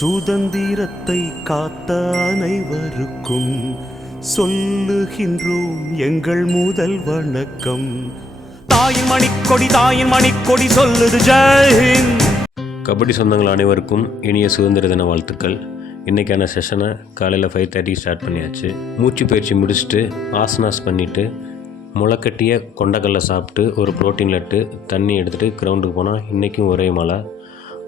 சுதந்திரத்தை காத்த அனைவருக்கும் சொல்லுகின்றோம் எங்கள் முதல் வணக்கம். தாயின் மணிக்கொடி சொல்லுது ஜெய்ஹிந்த். கபடி சொந்தங்கள் அனைவருக்கும் இனிய சுதந்திர தின வாழ்த்துக்கள். இன்றைக்கான செஷனை காலையில் 5:30 ஸ்டார்ட் பண்ணியாச்சு. மூச்சு பயிற்சி முடிச்சுட்டு ஆசனாஸ் பண்ணிவிட்டு முளைக்கட்டிய கொண்டக்கடலை சாப்பிட்டு ஒரு ப்ரோட்டீன் லட்டு தண்ணி எடுத்துகிட்டு கிரவுண்டுக்கு போனால் இன்றைக்கும் ஒரே மழை.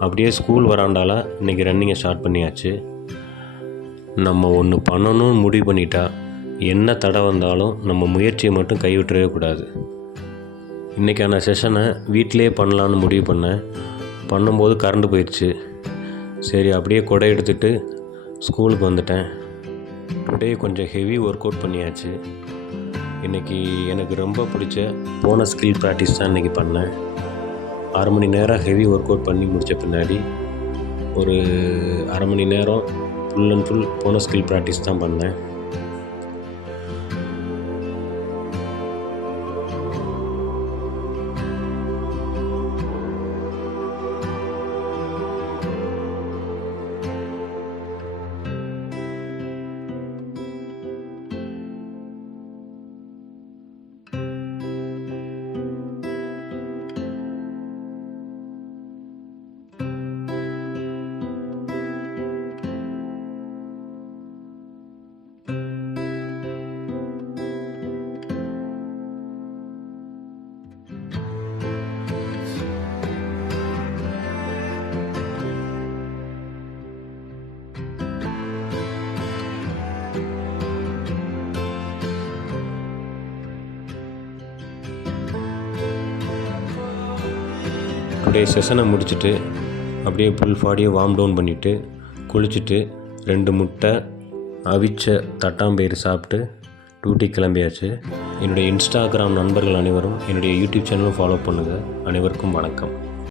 அப்படியே ஸ்கூல் வராண்டால் இன்றைக்கி ரன்னிங்கை ஸ்டார்ட் பண்ணியாச்சு. நம்ம ஒன்று பண்ணணும்னு முடிவு பண்ணிட்டா என்ன தடை வந்தாலும் நம்ம முயற்சியை மட்டும் கைவிட்டுறவே கூடாது. இன்றைக்கான செஷனை வீட்டிலே பண்ணலான்னு முடிவு பண்ணும்போது கரண்ட் போயிடுச்சு. சரி அப்படியே கொடை எடுத்துகிட்டு ஸ்கூலுக்கு வந்துட்டேன். டுடே கொஞ்சம் ஹெவி ஒர்க் அவுட் பண்ணியாச்சு. இன்றைக்கி எனக்கு ரொம்ப பிடிச்ச போன ஸ்கில் ப்ராக்டிஸ் தான் இன்றைக்கி பண்ணேன். 1/2 மணி நேரம் ஹெவி ஒர்க் அவுட் பண்ணி முடித்த பின்னாடி ஒரு 1/2 மணி நேரம் ஃபுல் அண்ட் ஃபுல் போன ஸ்கில் ப்ராக்டிஸ் தான் பண்ணேன். டுடே செஷனை முடிச்சுட்டு அப்படியே ஃபுல் பாடியை வார்ம் டவுன் பண்ணிவிட்டு குளிச்சுட்டு 2 முட்டை அவிச்ச தட்டாம்பயிறு சாப்பிட்டு டியூட்டிக்கு கிளம்பியாச்சு. என்னுடைய இன்ஸ்டாகிராம் நண்பர்கள் அனைவரும் என்னுடைய யூடியூப் சேனலும் ஃபாலோ பண்ணுங்கள். அனைவருக்கும் வணக்கம்.